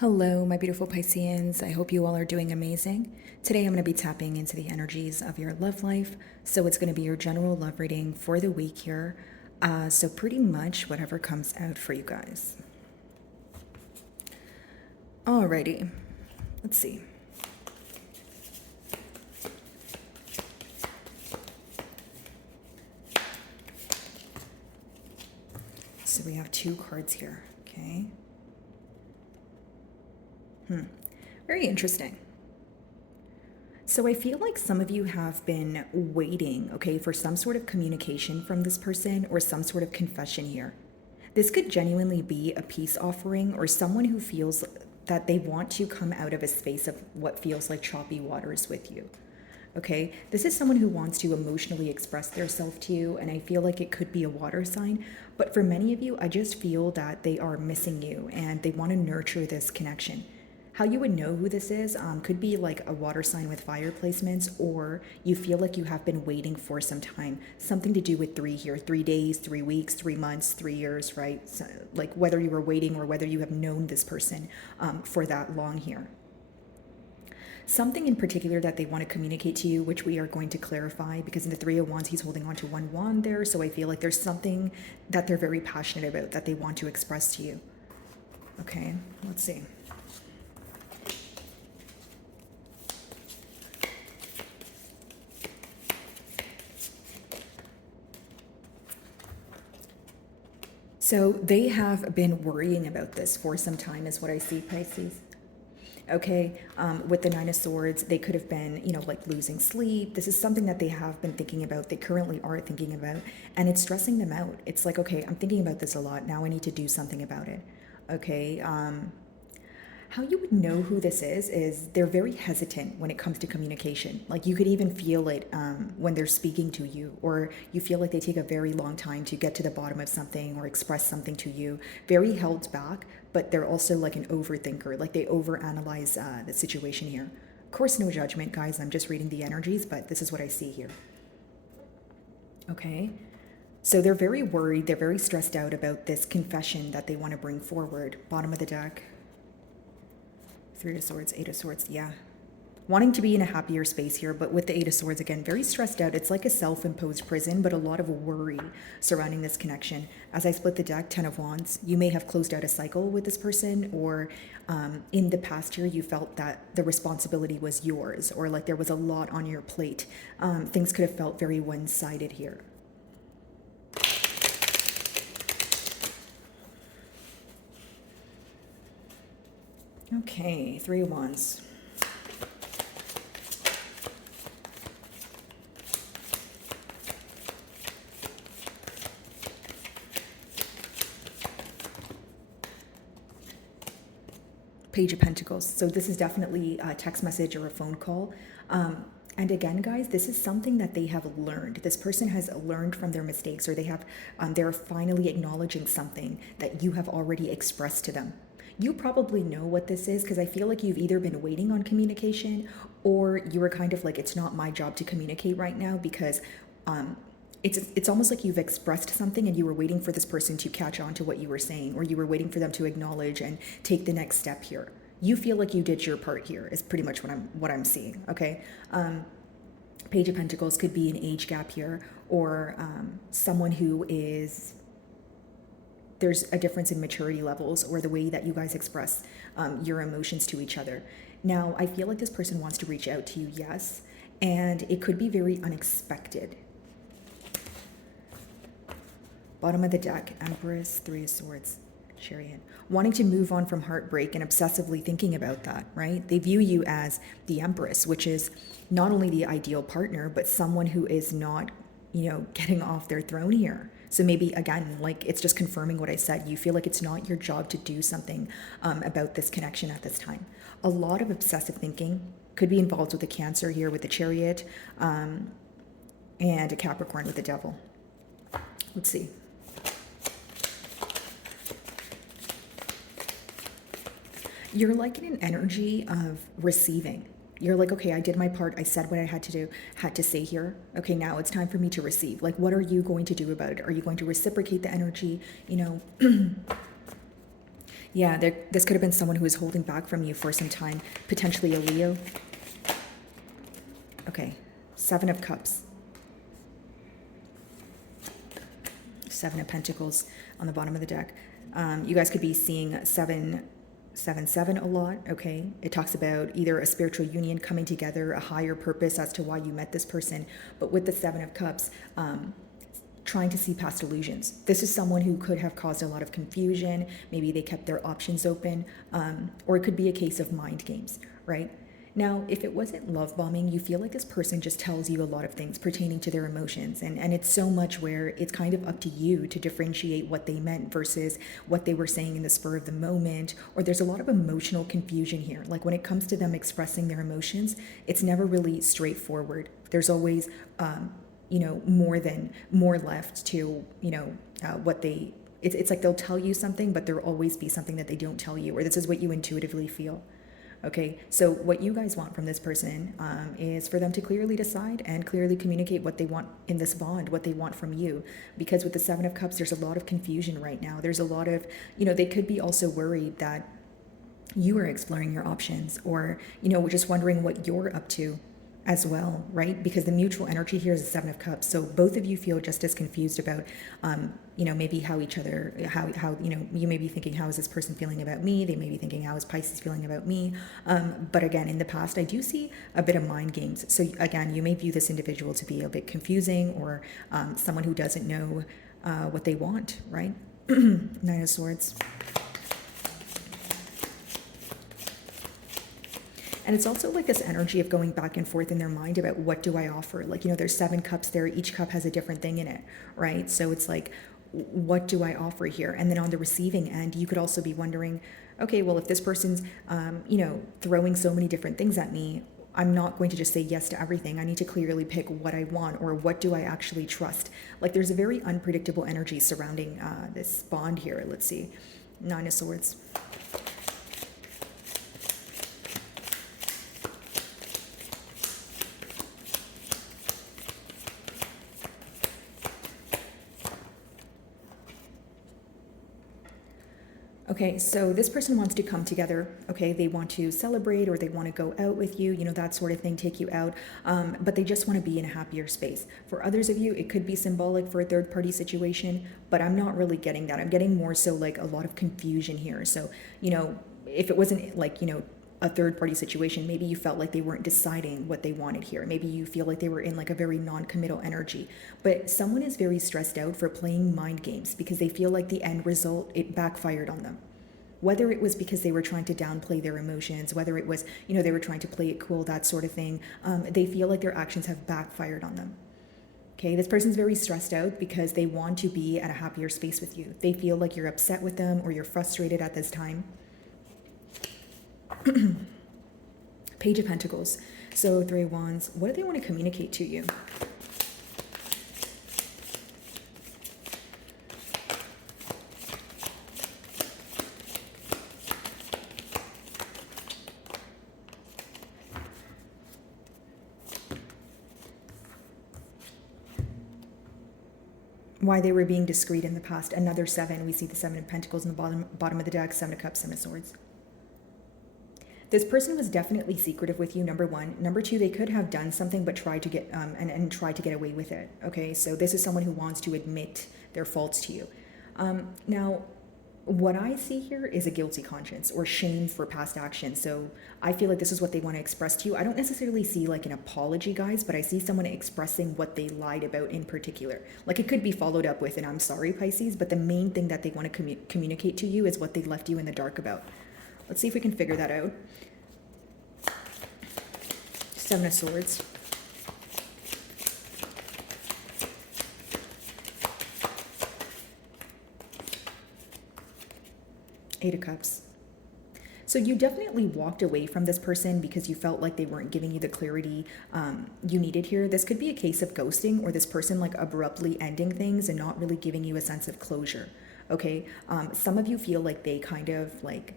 Hello, my beautiful Pisceans. I hope you all are doing amazing. Today I'm going to be tapping into the energies of your love life. So it's going to be your general love reading for the week here. So pretty much whatever comes out for you guys. Alrighty, let's see. So we have two cards here, okay? Very interesting. So I feel like some of you have been waiting, okay, for some sort of communication from this person or some sort of confession here. This could genuinely be a peace offering or someone who feels that they want to come out of a space of what feels like choppy waters with you. Okay, this is someone who wants to emotionally express their self to you, and I feel like it could be a water sign. But for many of you, I just feel that they are missing you and they want to nurture this connection. How you would know who this is could be like a water sign with fire placements, or you feel like you have been waiting for some time. Something to do with three here, 3 days, 3 weeks, 3 months, 3 years, right? So, like whether you were waiting or whether you have known this person for that long here. Something in particular that they want to communicate to you, which we are going to clarify, because in the Three of Wands, he's holding on to one wand there. So I feel like there's something that they're very passionate about that they want to express to you. Okay, let's see. So they have been worrying about this for some time, is what I see, Pisces. Okay, with the Nine of Swords, they could have been, like losing sleep. This is something that they have been thinking about. They currently are thinking about, and it's stressing them out. It's like, okay, I'm thinking about this a lot. Now I need to do something about it. Okay, how you would know who this is they're very hesitant when it comes to communication. Like you could even feel it when they're speaking to you, or you feel like they take a very long time to get to the bottom of something or express something to you. Very held back, but they're also like an overthinker. Like they overanalyze the situation here. Of course, no judgment, guys. I'm just reading the energies, but this is what I see here. Okay. So they're very worried. They're very stressed out about this confession that they want to bring forward. Bottom of the deck. Three of Swords, Eight of Swords, yeah. Wanting to be in a happier space here, but with the Eight of Swords, again, very stressed out. It's like a self-imposed prison, but a lot of worry surrounding this connection. As I split the deck, Ten of Wands, you may have closed out a cycle with this person, or in the past year, you felt that the responsibility was yours, or like there was a lot on your plate. Things could have felt very one-sided here. Okay, Three of Wands. Page of Pentacles. So this is definitely a text message or a phone call. And again, guys, this is something that they have learned. This person has learned from their mistakes, or they're finally acknowledging something that you have already expressed to them. You probably know what this is, because I feel like you've either been waiting on communication, or you were kind of like, it's not my job to communicate right now, because it's almost like you've expressed something and you were waiting for this person to catch on to what you were saying, or you were waiting for them to acknowledge and take the next step here. You feel like you did your part here, is pretty much what I'm seeing. Okay. Page of Pentacles could be an age gap here, or someone who is, there's a difference in maturity levels or the way that you guys express your emotions to each other. Now, I feel like this person wants to reach out to you, yes, and it could be very unexpected. Bottom of the deck, Empress, Three of Swords, Chariot. Wanting to move on from heartbreak and obsessively thinking about that, right? They view you as the Empress, which is not only the ideal partner, but someone who is not, getting off their throne here. So maybe, again, like it's just confirming what I said. You feel like it's not your job to do something about this connection at this time. A lot of obsessive thinking could be involved with the Cancer here with the Chariot, and a Capricorn with the Devil. Let's see. You're like in an energy of receiving. You're like, okay, I did my part. I said what I had to say here. Okay, now it's time for me to receive. Like, what are you going to do about it? Are you going to reciprocate the energy? Yeah, this could have been someone who was holding back from you for some time, potentially a Leo. Okay, Seven of Cups. Seven of Pentacles on the bottom of the deck. You guys could be seeing 777 a lot, okay? It talks about either a spiritual union coming together, a higher purpose as to why you met this person. But with the Seven of Cups, trying to see past illusions. This is someone who could have caused a lot of confusion. Maybe they kept their options open, or it could be a case of mind games, right? Now, if it wasn't love bombing, you feel like this person just tells you a lot of things pertaining to their emotions. And it's so much where it's kind of up to you to differentiate what they meant versus what they were saying in the spur of the moment. Or there's a lot of emotional confusion here. Like when it comes to them expressing their emotions, it's never really straightforward. There's always, more left to, what they, it's like they'll tell you something, but there'll always be something that they don't tell you, or this is what you intuitively feel. Okay, so what you guys want from this person is for them to clearly decide and clearly communicate what they want in this bond, what they want from you. Because with the Seven of Cups, there's a lot of confusion right now. There's a lot of, they could be also worried that you are exploring your options, or, just wondering what you're up to as well, right? Because the mutual energy here is the Seven of Cups. So both of you feel just as confused about, maybe how each other, how, you may be thinking, how is this person feeling about me? They may be thinking, how is Pisces feeling about me? But again, in the past, I do see a bit of mind games. So again, you may view this individual to be a bit confusing, or someone who doesn't know what they want, right? Nine of Swords. And it's also like this energy of going back and forth in their mind about what do I offer? Like, there's 7 cups there. Each cup has a different thing in it, right? So it's like, what do I offer here? And then on the receiving end, you could also be wondering, okay, well, if this person's, throwing so many different things at me, I'm not going to just say yes to everything. I need to clearly pick what I want, or what do I actually trust? Like there's a very unpredictable energy surrounding this bond here. Let's see. Nine of Swords. Okay, so this person wants to come together, okay? They want to celebrate, or they want to go out with you, that sort of thing, take you out, but they just want to be in a happier space. For others of you, it could be symbolic for a third-party situation, but I'm not really getting that. I'm getting more so like a lot of confusion here. So, if it wasn't like, a third-party situation, maybe you felt like they weren't deciding what they wanted here. Maybe you feel like they were in like a very non-committal energy. But someone is very stressed out for playing mind games because they feel like the end result, it backfired on them. Whether it was because they were trying to downplay their emotions, whether it was, they were trying to play it cool, that sort of thing, they feel like their actions have backfired on them. Okay, this person's very stressed out because they want to be at a happier space with you. They feel like you're upset with them, or you're frustrated at this time. Page of Pentacles. So 3 of Wands. What do they want to communicate to you? Why they were being discreet in the past. Another 7. We see the 7 of Pentacles in the bottom of the deck. 7 of Cups, 7 of Swords. This person was definitely secretive with you, number 1. Number 2, they could have done something but tried to get and tried to get away with it. Okay, so this is someone who wants to admit their faults to you. Now, what I see here is a guilty conscience or shame for past action. So I feel like this is what they want to express to you. I don't necessarily see like an apology, guys, but I see someone expressing what they lied about in particular. Like it could be followed up with an I'm sorry, Pisces, but the main thing that they want to communicate to you is what they left you in the dark about. Let's see if we can figure that out. 7 of Swords. Eight of Cups. So you definitely walked away from this person because you felt like they weren't giving you the clarity you needed here. This could be a case of ghosting, or this person like abruptly ending things and not really giving you a sense of closure. Okay, some of you feel like they kind of like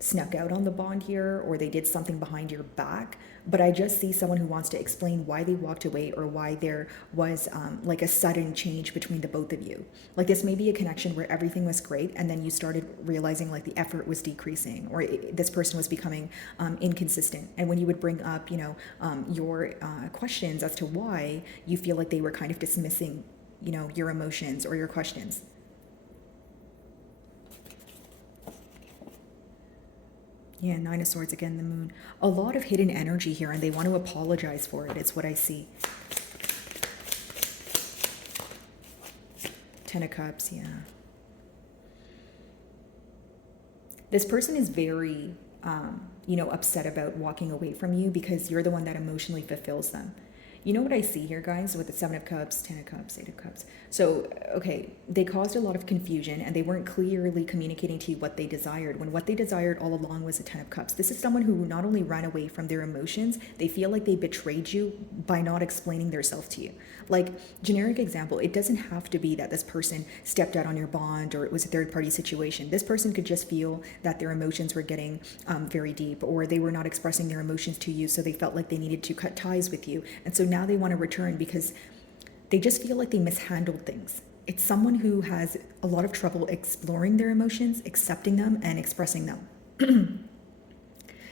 snuck out on the bond here, or they did something behind your back, but I just see someone who wants to explain why they walked away, or why there was like a sudden change between the both of you. Like this may be a connection where everything was great and then you started realizing like the effort was decreasing, or this person was becoming inconsistent. And when you would bring up, your questions as to why, you feel like they were kind of dismissing, your emotions or your questions. Yeah, Nine of Swords again, the Moon. A lot of hidden energy here, and they want to apologize for it. It's what I see. Ten of Cups, yeah. This person is very, upset about walking away from you because you're the one that emotionally fulfills them. You know what I see here, guys, with the Seven of Cups, Ten of Cups, Eight of Cups. So, okay, they caused a lot of confusion and they weren't clearly communicating to you what they desired, when what they desired all along was a Ten of Cups. This is someone who not only ran away from their emotions, they feel like they betrayed you by not explaining their self to you. Like, generic example, it doesn't have to be that this person stepped out on your bond or it was a third party situation. This person could just feel that their emotions were getting very deep, or they were not expressing their emotions to you, so they felt like they needed to cut ties with you. And so now they want to return because they just feel like they mishandled things. It's someone who has a lot of trouble exploring their emotions, accepting them, and expressing them.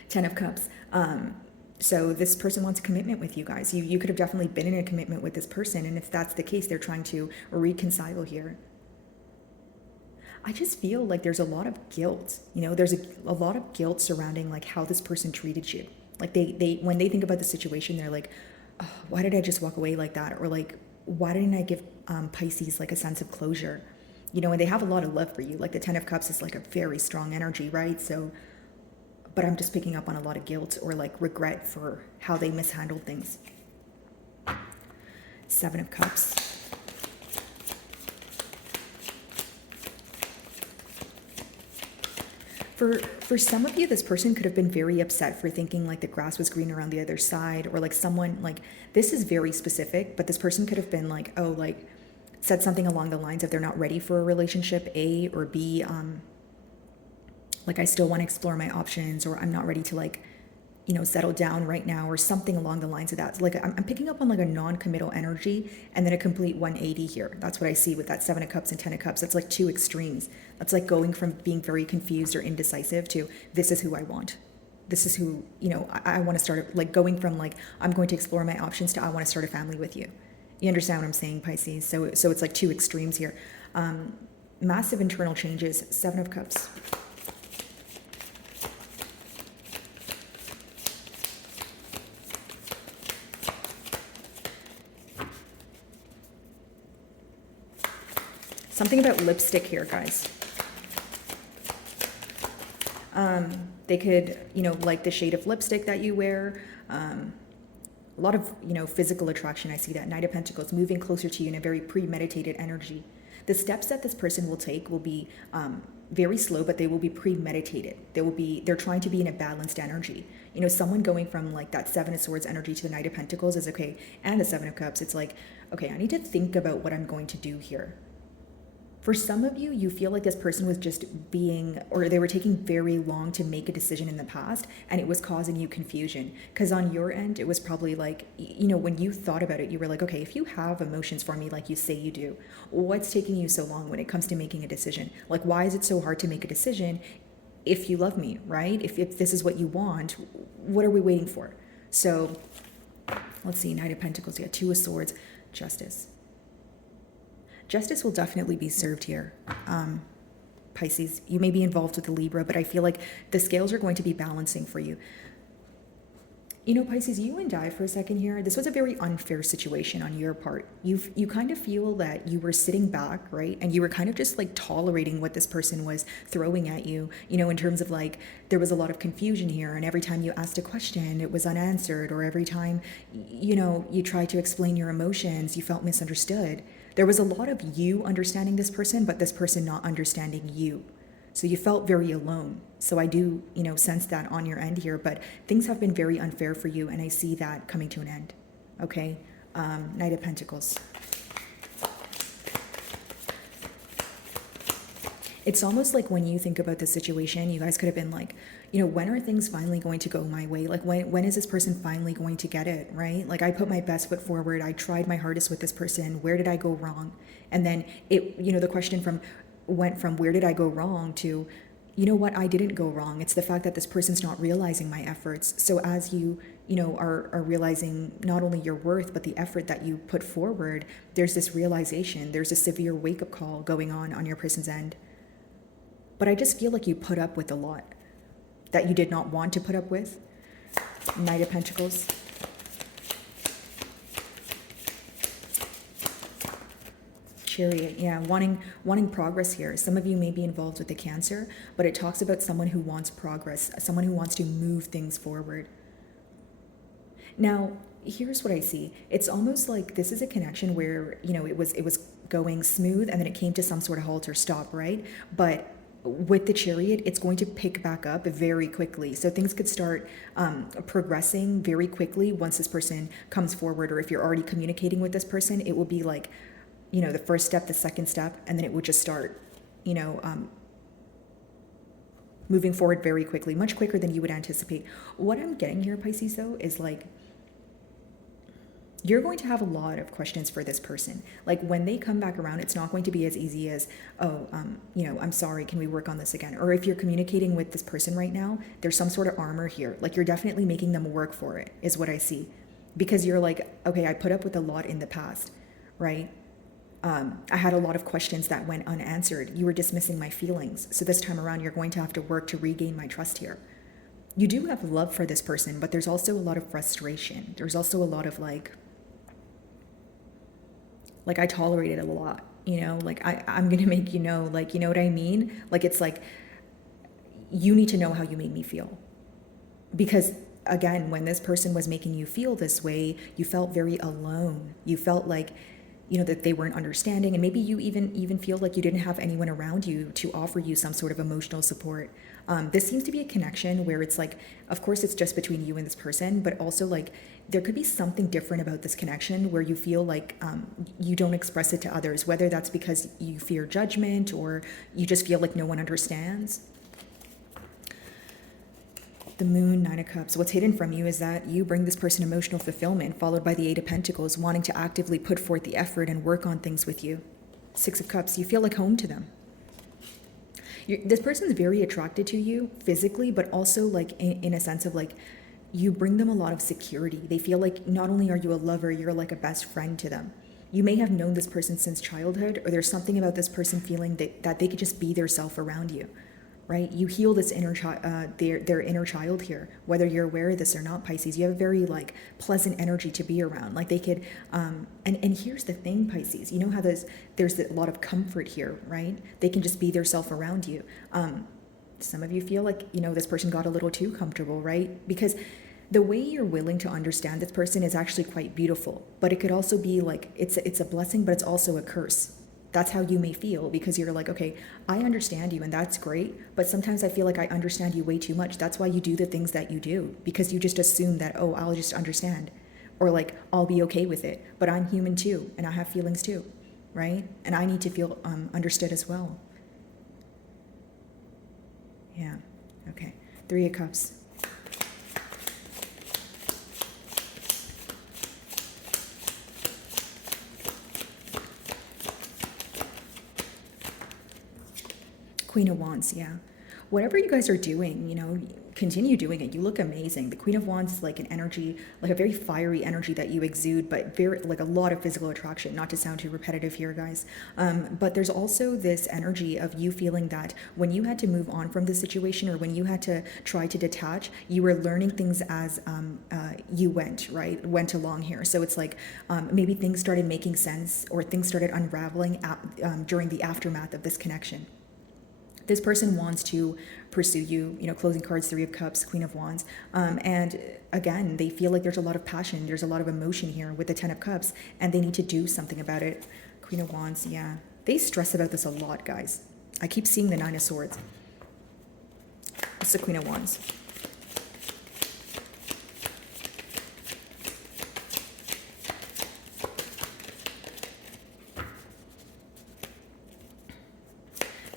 Ten of Cups. So this person wants a commitment with you guys. You could have definitely been in a commitment with this person, and if that's the case, they're trying to reconcile here. I just feel like there's a lot of guilt. There's a lot of guilt surrounding like how this person treated you. Like they when they think about the situation, they're like, oh, why did I just walk away like that? Or like, why didn't I give Pisces like a sense of closure? And they have a lot of love for you. Like the Ten of Cups is like a very strong energy, right? So, but I'm just picking up on a lot of guilt or like regret for how they mishandled things. Seven of Cups. For some of you, this person could have been very upset for thinking like the grass was greener on the other side, or like someone like, this is very specific, but this person could have been like, oh, like said something along the lines of they're not ready for a relationship, A, or B, like I still want to explore my options, or I'm not ready to like, settle down right now, or something along the lines of that. So like I'm picking up on like a non-committal energy and then a complete 180 here. That's what I see with that Seven of Cups and Ten of Cups. That's like two extremes. That's like going from being very confused or indecisive to this is who I want. This is who, I want to start, like going from like I'm going to explore my options to I want to start a family with you. You understand what I'm saying, Pisces? So it's like two extremes here. Massive internal changes. Seven of Cups. Something about lipstick here, guys. They could, like the shade of lipstick that you wear. A lot of, physical attraction. I see that. Knight of Pentacles, moving closer to you in a very premeditated energy. The steps that this person will take will be very slow, but they will be premeditated. They're trying to be in a balanced energy. Someone going from like that Seven of Swords energy to the Knight of Pentacles is okay. And the Seven of Cups, it's like, okay, I need to think about what I'm going to do here. For some of you, you feel like this person was just or they were taking very long to make a decision in the past, and it was causing you confusion. Because on your end, it was probably like, when you thought about it, you were like, okay, if you have emotions for me like you say you do, what's taking you so long when it comes to making a decision? Like, why is it so hard to make a decision if you love me, right? If this is what you want, what are we waiting for? So let's see, Knight of Pentacles, yeah, Two of Swords, Justice. Justice will definitely be served here. Pisces, you may be involved with the Libra, but I feel like the scales are going to be balancing for you. Pisces, you and I for a second here, this was a very unfair situation on your part. You kind of feel that you were sitting back, right? And you were kind of just like tolerating what this person was throwing at you, in terms of like, there was a lot of confusion here. And every time you asked a question, it was unanswered. Or every time, you tried to explain your emotions, you felt misunderstood. There was a lot of you understanding this person, but this person not understanding you. So you felt very alone. So I do, sense that on your end here, but things have been very unfair for you, and I see that coming to an end. Okay? Knight of Pentacles. It's almost like when you think about the situation, you guys could have been like, when are things finally going to go my way? Like when is this person finally going to get it, right? Like I put my best foot forward. I tried my hardest with this person. Where did I go wrong? And then the question went from where did I go wrong to, what, I didn't go wrong. It's the fact that this person's not realizing my efforts. So as are realizing not only your worth, but the effort that you put forward, there's this realization, there's a severe wake-up call going on your person's end. But I just feel like you put up with a lot that you did not want to put up with. Knight of Pentacles. Chariot, yeah, wanting progress here. Some of you may be involved with the Cancer, but it talks about someone who wants progress, someone who wants to move things forward. Now, here's what I see. It's almost like this is a connection where, it was going smooth and then it came to some sort of halt or stop, right? But with the Chariot, it's going to pick back up very quickly. So things could start progressing very quickly once this person comes forward, or if you're already communicating with this person, it will be like, the first step, the second step, and then it would just start, moving forward very quickly, much quicker than you would anticipate. What I'm getting here, Pisces, though, is like, you're going to have a lot of questions for this person. Like when they come back around, it's not going to be as easy as, I'm sorry, can we work on this again? Or if you're communicating with this person right now, there's some sort of armor here. Like you're definitely making them work for it, is what I see. Because you're like, okay, I put up with a lot in the past, right? I had a lot of questions that went unanswered. You were dismissing my feelings. So this time around, you're going to have to work to regain my trust here. You do have love for this person, but there's also a lot of frustration. There's also a lot of like I tolerated a lot, like I'm going to make you know what I mean? Like, it's like, you need to know how you made me feel. Because again, when this person was making you feel this way, you felt very alone. You felt like, that they weren't understanding. And maybe you even feel like you didn't have anyone around you to offer you some sort of emotional support. This seems to be a connection where it's like, of course, it's just between you and this person, but also like there could be something different about this connection where you feel like you don't express it to others, whether that's because you fear judgment or you just feel like no one understands. The Moon, Nine of Cups. What's hidden from you is that you bring this person emotional fulfillment, followed by the Eight of Pentacles, wanting to actively put forth the effort and work on things with you. Six of Cups. You feel like home to them. This person's very attracted to you physically, but also like in a sense of like you bring them a lot of security. They feel like not only are you a lover, you're like a best friend to them. You may have known this person since childhood, or there's something about this person feeling that they could just be their self around you, right? You heal this inner their inner child here, whether you're aware of this or not, Pisces. You have a very like pleasant energy to be around. Like they could, and here's the thing, Pisces. You know how there's a lot of comfort here, right? They can just be their self around you. Some of you feel like this person got a little too comfortable, right? Because the way you're willing to understand this person is actually quite beautiful, but it could also be like it's a blessing, but it's also a curse. That's how you may feel, because you're like, okay, I understand you and that's great, but sometimes I feel like I understand you way too much. That's why you do the things that you do, because you just assume that, oh, I'll just understand, or like I'll be okay with it, but I'm human too and I have feelings too, right? And I need to feel understood as well. Yeah, okay. Three of Cups. Queen of Wands, yeah. Whatever you guys are doing, continue doing it. You look amazing. The Queen of Wands is like an energy, like a very fiery energy that you exude, but very like a lot of physical attraction. Not to sound too repetitive here, guys. But there's also this energy of you feeling that when you had to move on from the situation, or when you had to try to detach, you were learning things as you went along here. So it's like maybe things started making sense, or things started unraveling during the aftermath of this connection. This person wants to pursue you, closing cards, Three of Cups, Queen of Wands. And again, they feel like there's a lot of passion. There's a lot of emotion here with the Ten of Cups, and they need to do something about it. Queen of Wands, yeah. They stress about this a lot, guys. I keep seeing the Nine of Swords. It's the Queen of Wands.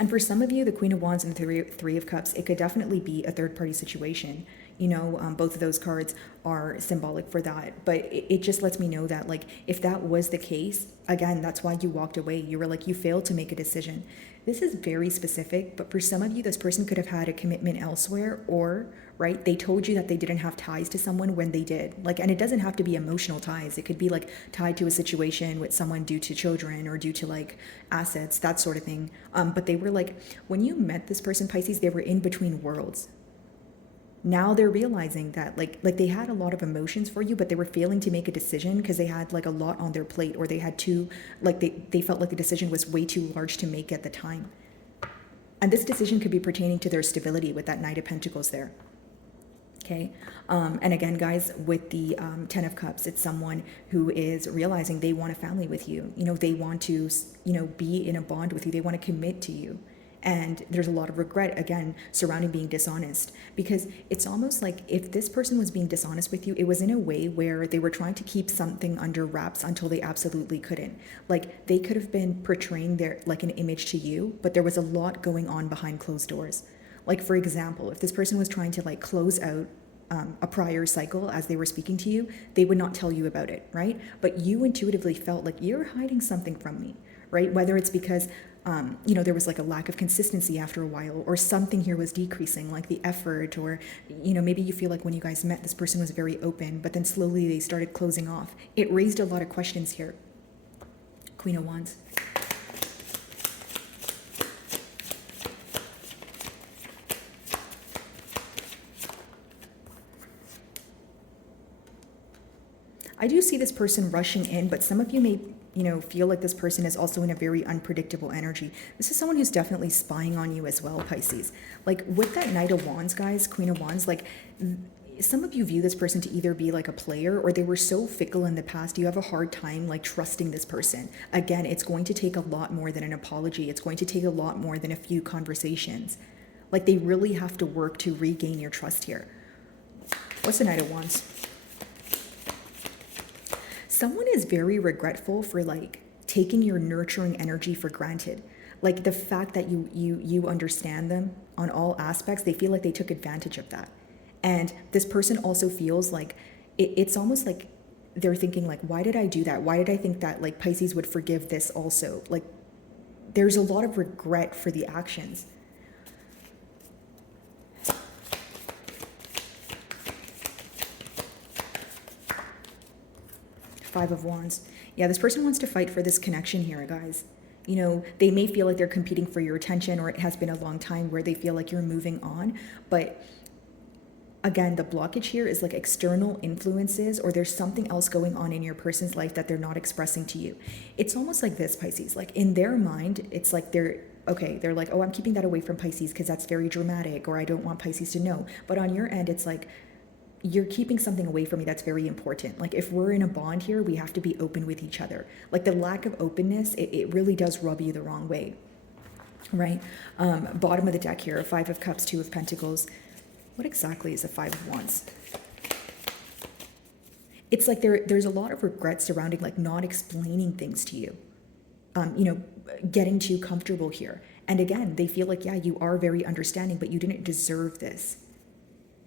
And And for some of you, the Queen of Wands and the Three of Cups, it could definitely be a third party situation. Both of those cards are symbolic for that. But it just lets me know that, like, if that was the case, again, that's why you walked away. You were like, you failed to make a decision. This is very specific, but for some of you, this person could have had a commitment elsewhere, or, right, they told you that they didn't have ties to someone when they did. Like, and it doesn't have to be emotional ties. It could be like tied to a situation with someone due to children or due to like assets, that sort of thing. But they were like, when you met this person, Pisces, they were in between worlds. Now they're realizing that like they had a lot of emotions for you, but they were failing to make a decision because they had like a lot on their plate, or they had too, like they felt like the decision was way too large to make at the time. And this decision could be pertaining to their stability with that Knight of Pentacles there. Okay. And again, guys, with the Ten of Cups, it's someone who is realizing they want a family with you. They want to, be in a bond with you. They want to commit to you. And there's a lot of regret, again, surrounding being dishonest, because it's almost like if this person was being dishonest with you, it was in a way where they were trying to keep something under wraps until they absolutely couldn't. Like, they could have been portraying their, like, an image to you, but there was a lot going on behind closed doors. Like, for example, if this person was trying to like close out a prior cycle as they were speaking to you, they would not tell you about it, right? But you intuitively felt like you're hiding something from me, right? Whether it's because there was like a lack of consistency after a while, or something here was decreasing, like the effort, or, maybe you feel like when you guys met, this person was very open, but then slowly they started closing off. It raised a lot of questions here. Queen of Wands. I do see this person rushing in, but some of you may, feel like this person is also in a very unpredictable energy. This is someone who's definitely spying on you as well, Pisces. Like, with that Knight of Wands, guys, Queen of Wands, like, some of you view this person to either be like a player, or they were so fickle in the past, you have a hard time like trusting this person. Again, it's going to take a lot more than an apology. It's going to take a lot more than a few conversations. Like, they really have to work to regain your trust here. What's the Knight of Wands? Someone is very regretful for like taking your nurturing energy for granted. Like, the fact that you understand them on all aspects, they feel like they took advantage of that. And this person also feels like it's almost like they're thinking like, why did I do that? Why did I think that like Pisces would forgive this also? Like, there's a lot of regret for the actions. Five of Wands. Yeah, this person wants to fight for this connection here, guys. They may feel like they're competing for your attention, or it has been a long time where they feel like you're moving on. But again, the blockage here is like external influences, or there's something else going on in your person's life that they're not expressing to you. It's almost like this, Pisces. Like, in their mind, it's like they're like, oh, I'm keeping that away from Pisces because that's very dramatic, or I don't want Pisces to know. But on your end, it's like, you're keeping something away from me that's very important. Like, if we're in a bond here, we have to be open with each other. Like, the lack of openness, it really does rub you the wrong way, right? Bottom of the deck here, Five of Cups, Two of Pentacles. What exactly is a Five of Wands? It's like there's a lot of regret surrounding like not explaining things to you, getting too comfortable here. And again, they feel like, yeah, you are very understanding, but you didn't deserve this.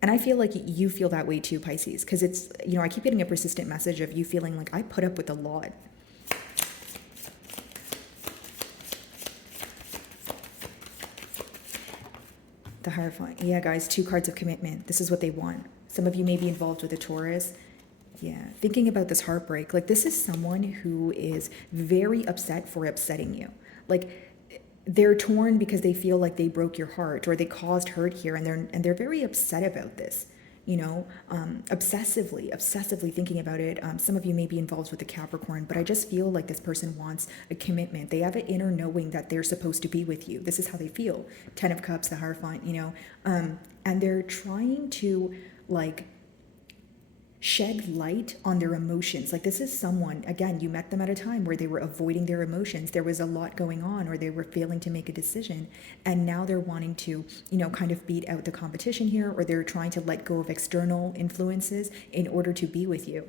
And I feel like you feel that way too, Pisces, because it's, I keep getting a persistent message of you feeling like I put up with a lot. The Hierophant. Yeah, guys, 2 cards of commitment. This is what they want. Some of you may be involved with a Taurus. Yeah, thinking about this heartbreak, like, this is someone who is very upset for upsetting you. Like, they're torn because they feel like they broke your heart, or they caused hurt here, and they're very upset about this. Obsessively thinking about it. Some of you may be involved with the Capricorn, but I just feel like this person wants a commitment. They have an inner knowing that they're supposed to be with you. This is how they feel. 10 of Cups, the Hierophant, and they're trying to like shed light on their emotions. Like, this is someone, again, you met them at a time where they were avoiding their emotions. There was a lot going on, or they were failing to make a decision. And now they're wanting to, kind of beat out the competition here, or they're trying to let go of external influences in order to be with you.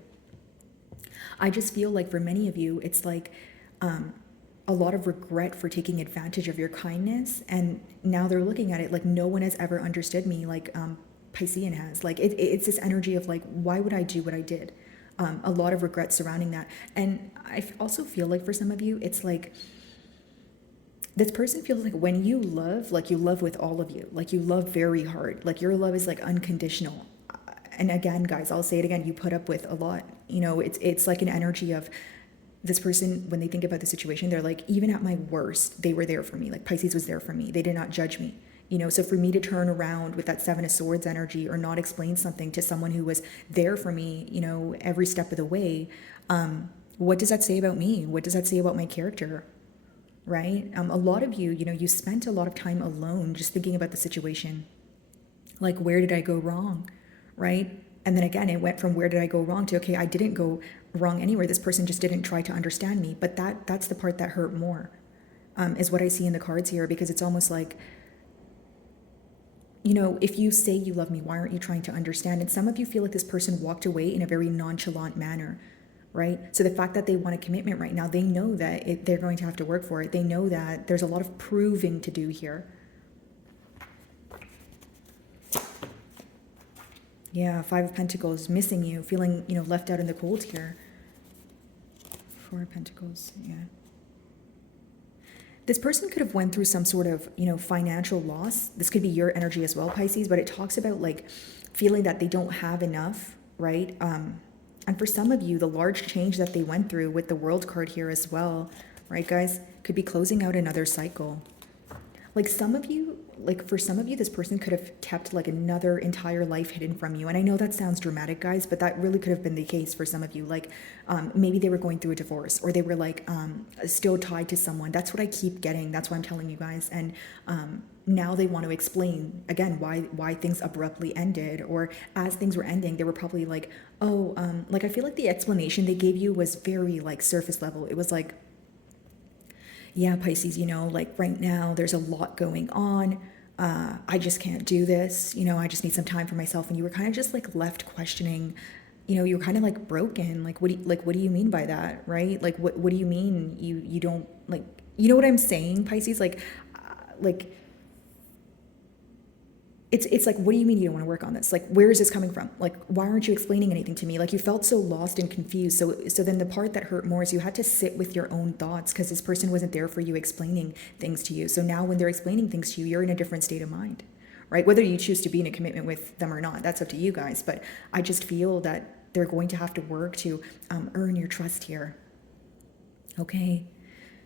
I just feel like for many of you, it's like, a lot of regret for taking advantage of your kindness, and now they're looking at it like no one has ever understood me like Piscean has. Like it's this energy of like, why would I do what I did? A lot of regret surrounding that. And I also feel like for some of you, it's like this person feels like when you love, like you love with all of you, like you love very hard, like your love is like unconditional. And again, guys, I'll say it again, you put up with a lot. You know, it's like an energy of this person, when they think about the situation, they're like, even at my worst, they were there for me. Like Pisces was there for me. They did not judge me. You know, so for me to turn around with that Seven of Swords energy or not explain something to someone who was there for me, you know, every step of the way, what does that say about me? What does that say about my character? Right? A lot of you, you know, you spent a lot of time alone just thinking about the situation. Like, where did I go wrong? Right? And then again, it went from where did I go wrong to, okay, I didn't go wrong anywhere. This person just didn't try to understand me. But that's the part that hurt more, is what I see in the cards here, because it's almost like, you know, if you say you love me, why aren't you trying to understand? And some of you feel like this person walked away in a very nonchalant manner, right? So the fact that they want a commitment right now, they know that they're going to have to work for it. They know that there's a lot of proving to do here. Yeah, Five of Pentacles, missing you, feeling, you know, left out in the cold here. Four of Pentacles, yeah. This person could have went through some sort of, you know, financial loss. This could be your energy as well, Pisces, but it talks about like feeling that they don't have enough, right? And for some of you, the large change that they went through with the World card here as well, right, guys, could be closing out another cycle. Like some of you, like for some of you, this person could have kept like another entire life hidden from you. And I know that sounds dramatic, guys, but that really could have been the case for some of you. Like maybe they were going through a divorce, or they were like still tied to someone. That's what I keep getting. That's what I'm telling you guys. And now they want to explain again why things abruptly ended, or as things were ending, they were probably like, oh, like I feel like the explanation they gave you was very like surface level. It was like, yeah, Pisces, you know, like right now there's a lot going on. I just can't do this. You know, I just need some time for myself. And you were kind of just like left questioning, you know, you were kind of like broken. Like, what do you mean by that? Right? Like, what do you mean you don't like, you know what I'm saying, Pisces? Like, it's like, what do you mean you don't want to work on this? Like, where is this coming from? Like, why aren't you explaining anything to me? Like, you felt so lost and confused. So then the part that hurt more is you had to sit with your own thoughts, because this person wasn't there for you explaining things to you. So now when they're explaining things to you, you're in a different state of mind, right? Whether you choose to be in a commitment with them or not, that's up to you guys. But I just feel that they're going to have to work to earn your trust here. Okay.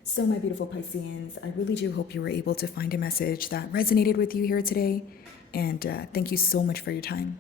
So my beautiful Pisceans, I really do hope you were able to find a message that resonated with you here today. And thank you so much for your time.